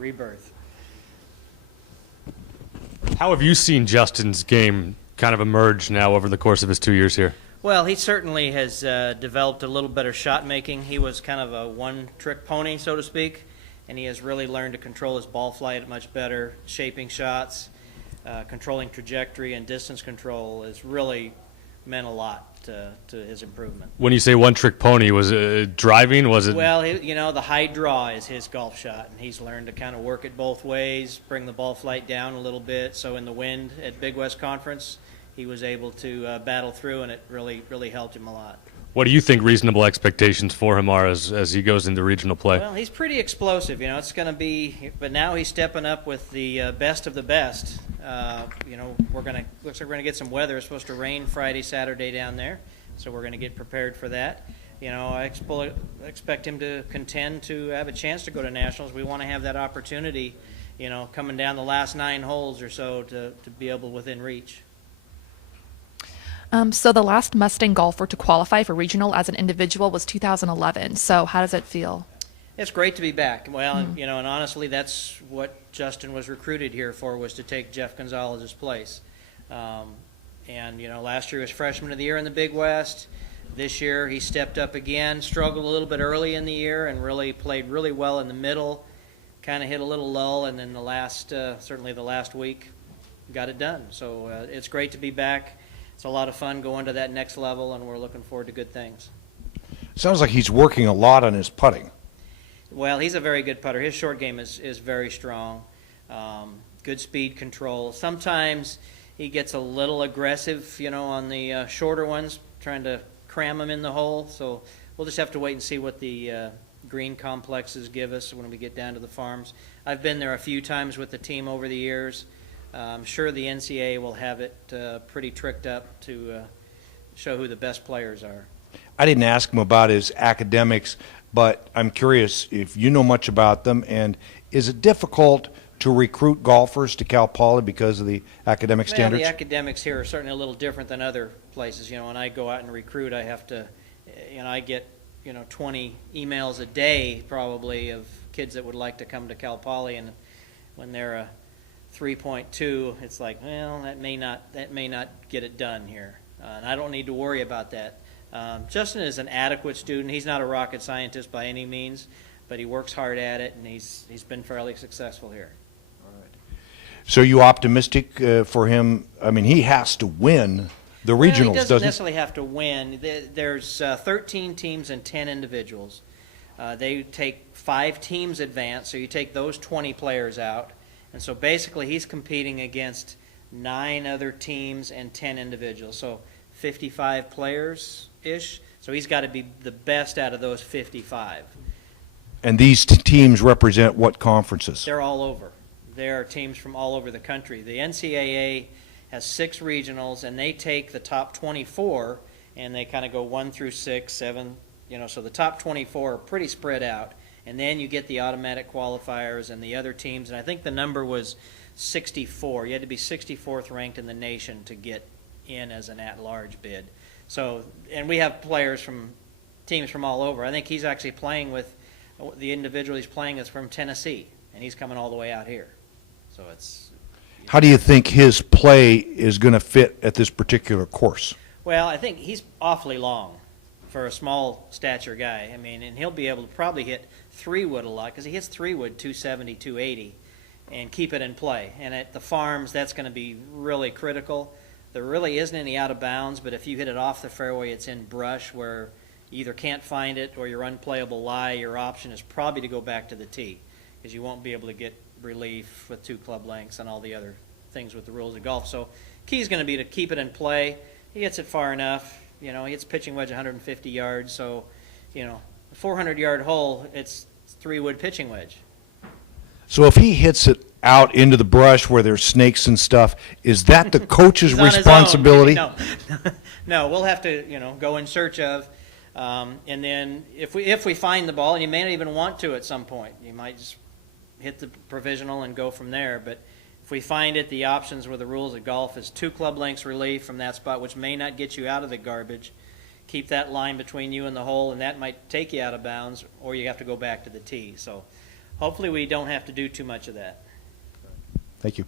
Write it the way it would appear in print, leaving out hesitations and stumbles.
rebirth. How have you seen Justin's game kind of emerge now over the course of his 2 years here? Well, he certainly has developed a little better shot making. He was kind of a one-trick pony, so to speak, and he has really learned to control his ball flight much better, shaping shots, controlling trajectory, and distance control has really meant a lot to his improvement. When you say one-trick pony, was it driving? Was it? Well, the high draw is his golf shot, and he's learned to kind of work it both ways, bring the ball flight down a little bit. So in the wind at Big West Conference, he was able to battle through, and it really helped him a lot. What do you think reasonable expectations for him are as he goes into regional play? Well, he's pretty explosive. It's going to be, but now he's stepping up with the best of the best. Looks like we're going to get some weather. It's supposed to rain Friday, Saturday down there, so we're going to get prepared for that. I expect him to contend to have a chance to go to nationals. We want to have that opportunity, coming down the last 9 holes or so to be able within reach. So the last Mustang golfer to qualify for regional as an individual was 2011. So how does it feel? It's great to be back. Well, and honestly, that's what Justin was recruited here for, was to take Jeff Gonzalez's place. Last year he was freshman of the year in the Big West. This year he stepped up again, struggled a little bit early in the year, and really played really well in the middle. Kind of hit a little lull, and then certainly the last week, got it done. So it's great to be back. It's a lot of fun going to that next level, and we're looking forward to good things. Sounds like he's working a lot on his putting. Well, he's a very good putter. His short game is very strong. Good speed control. Sometimes he gets a little aggressive, on the shorter ones, trying to cram them in the hole. So we'll just have to wait and see what the green complexes give us when we get down to the farms. I've been there a few times with the team over the years. I'm sure the NCAA will have it pretty tricked up to show who the best players are. I didn't ask him about his academics, but I'm curious if you know much about them, and is it difficult to recruit golfers to Cal Poly because of the academic standards? The academics here are certainly a little different than other places. When I go out and recruit, I have to, I get, 20 emails a day probably of kids that would like to come to Cal Poly, and when they're a 3.2, it's like, well, that may not get it done here, and I don't need to worry about that. Justin is an adequate student. He's not a rocket scientist by any means, but he works hard at it, and he's been fairly successful here. All right. So you optimistic for him? I mean, he has to win the regionals, he doesn't doesn't necessarily have to win. There's 13 teams and 10 individuals. They take 5 teams advance, so you take those 20 players out. And so basically he's competing against 9 other teams and 10 individuals. So 55 players-ish. So he's got to be the best out of those 55. And these teams represent what conferences? They're all over. There are teams from all over the country. The NCAA has 6 regionals, and they take the top 24, and they kind of go 1 through 6, 7, so the top 24 are pretty spread out. And then you get the automatic qualifiers and the other teams, and I think the number was 64. You had to be 64th ranked in the nation to get in as an at-large bid. So, and we have players from teams from all over. I think he's actually playing with, the individual he's playing is from Tennessee, and he's coming all the way out here. So it's... How do you think his play is going to fit at this particular course? Well, I think he's awfully long for a small stature guy. I mean, and he'll be able to probably hit 3-wood a lot, because he hits 3-wood 270, 280, and keep it in play. And at the farms, that's going to be really critical. There really isn't any out of bounds, but if you hit it off the fairway, it's in brush where you either can't find it or you're unplayable lie. Your option is probably to go back to the tee, because you won't be able to get relief with 2 club lengths and all the other things with the rules of golf. So key is going to be to keep it in play. He hits it far enough. He hits pitching wedge 150 yards. So, a 400-yard hole, it's 3-wood pitching wedge. So if he hits it out into the brush where there's snakes and stuff, is that the coach's responsibility? No, no, we'll have to, go in search of, and then if we find the ball, and you may not even want to at some point, you might just hit the provisional and go from there. But if we find it, the options with the rules of golf is 2 club lengths relief from that spot, which may not get you out of the garbage. Keep that line between you and the hole, and that might take you out of bounds, or you have to go back to the tee. So hopefully we don't have to do too much of that. Thank you.